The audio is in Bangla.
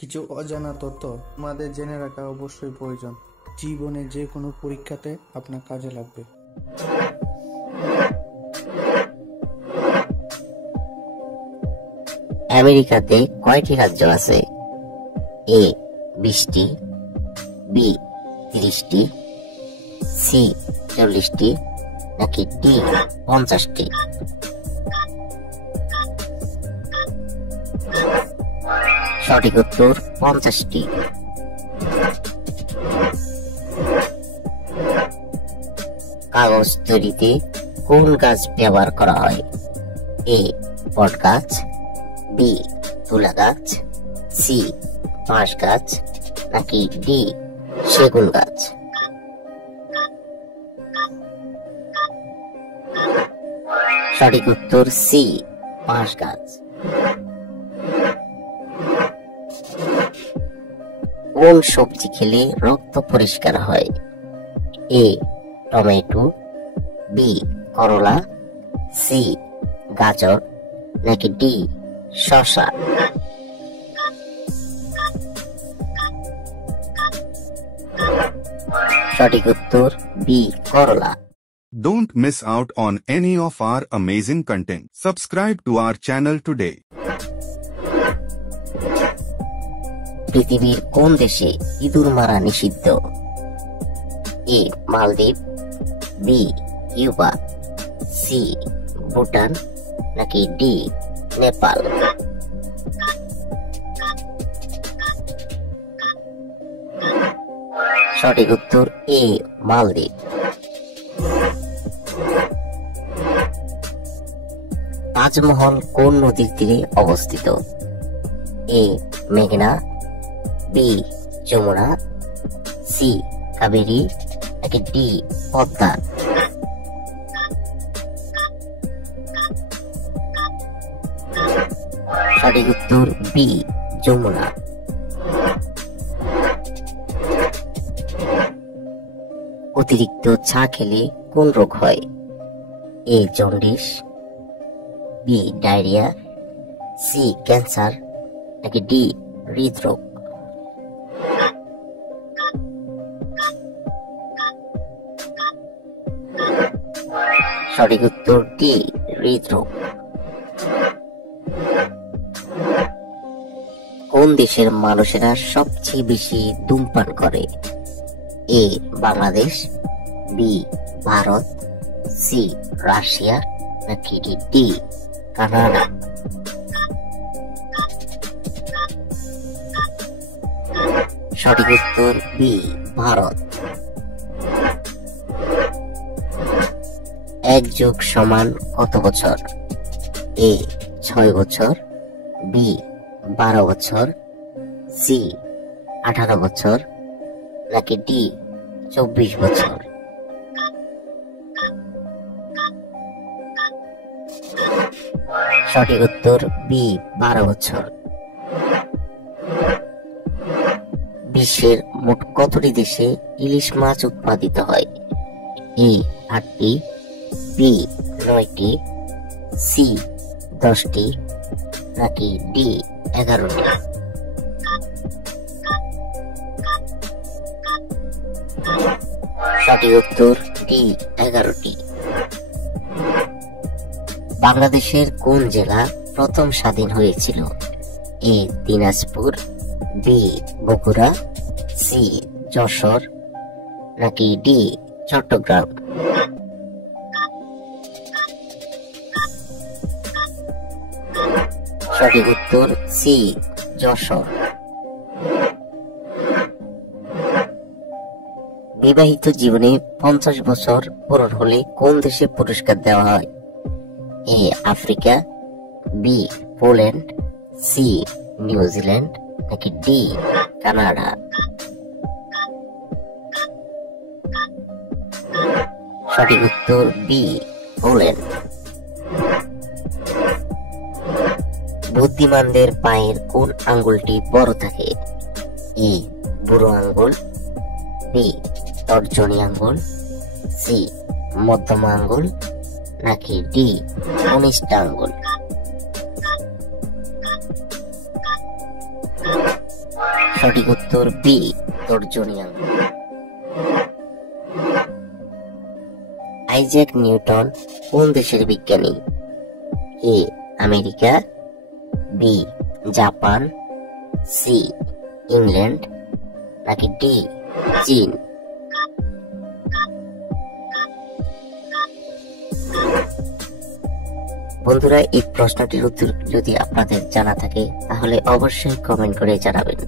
কিছু অজানা তথ্য আমাদের জেনে রাখা অবশ্যই প্রয়োজন। জীবনে যে কোনো পরীক্ষাতে আপনার কাজে লাগবে। আমেরিকাতে কয়টি রাজ্য আছে? এ 20টি, বি 30টি, সি 40টি, নাকি ডি 50টি? সঠিক উত্তর 50টি। কাগজ তৈরিতে কোন গাছ ব্যবহার করা হয়? এ বট গাছ, বি তুলা গাছ, সি বাঁশ গাছ, নাকি ডি সেগুন গাছ? সঠিক উত্তর সি বাঁশ গাছ। কোন সবজি খেলে রক্ত পরিষ্কার হয়? এ টমেটো, বি করলা, সি গাজর, নাকি ডি শসা? সঠিক উত্তর বি করলা। Don't miss out on any of our amazing content. Subscribe to our channel today. পৃথিবীর কোন দেশে ইঁদুর মারা নিষিদ্ধ? এ মালদ্বীপ, বি কিউবা, সি ভুটান, নাকি ডি নেপাল? সঠিক উত্তর এ মালদ্বীপ। তাজমহল কোন নদীর তীরে অবস্থিত? এ মেঘনা, বি যমুনা, সি কাবেরী, নাকি ডি পদ্মা? সঠিক উত্তর বি যমুনা। অতিরিক্ত চা খেলে কোন রোগ হয়? A jaundice, B diarrhoea, C cancer, নাকি ডি হৃদরোগ? সঠিক উত্তর ডি হৃদরোগ। কোন দেশের মানুষেরা সবচেয়ে বেশি ধূমপান করে? A Bangladesh, B Bharat, C Russia, নাকি ডি কানাডা? সঠিক উত্তর বি ভারত। 1 যোগ সমান কত বছর? এ 6 বছর, বি 12 বছর, সি 18 বছর, নাকি ডি 24 বছর? সঠিক উত্তর বি 12 বছর। বিশ্বের মোট কতটি দেশে ইলিশ মাছ উৎপাদিত হয়? এ 8টি, বি 9টি, সি 10টি, নাকি ডি 11টি? সঠিক উত্তর ডি 11টি। বাংলাদেশের কোন জেলা প্রথম স্বাধীন হয়েছিল? এ দিনাজপুর, বি বগুড়া, সি যশোর, নাকি ডি চট্টগ্রাম? সঠিক উত্তর সি যশোর। বিবাহিত জীবনে 50 বছর পূরণ হলে কোন দেশে পুরস্কার দেওয়া হয়? A Africa, B Poland, C New Zealand, নাকি ডি কানাডা? সঠিক উত্তর বি পোল্যান্ড। বুদ্ধিমানদের পায়ের কোন আঙ্গুলটি বড় থাকে? এ বুড়ো আঙ্গুল, বি তর্জনী আঙ্গুল, সি মধ্যমা আঙ্গুল, নাকি ডি কনিষ্ঠ আঙ্গুল? সঠিক উত্তর বি, তর্জনী। আইজ্যাক নিউটন কোন দেশের বিজ্ঞানী? A America, B Japan, C England, নাকি ডি চীন? বন্ধুরা, এই প্রশ্নটির উত্তর যদি আপনাদের জানা থাকে তাহলে অবশ্যই কমেন্ট করে জানাবেন।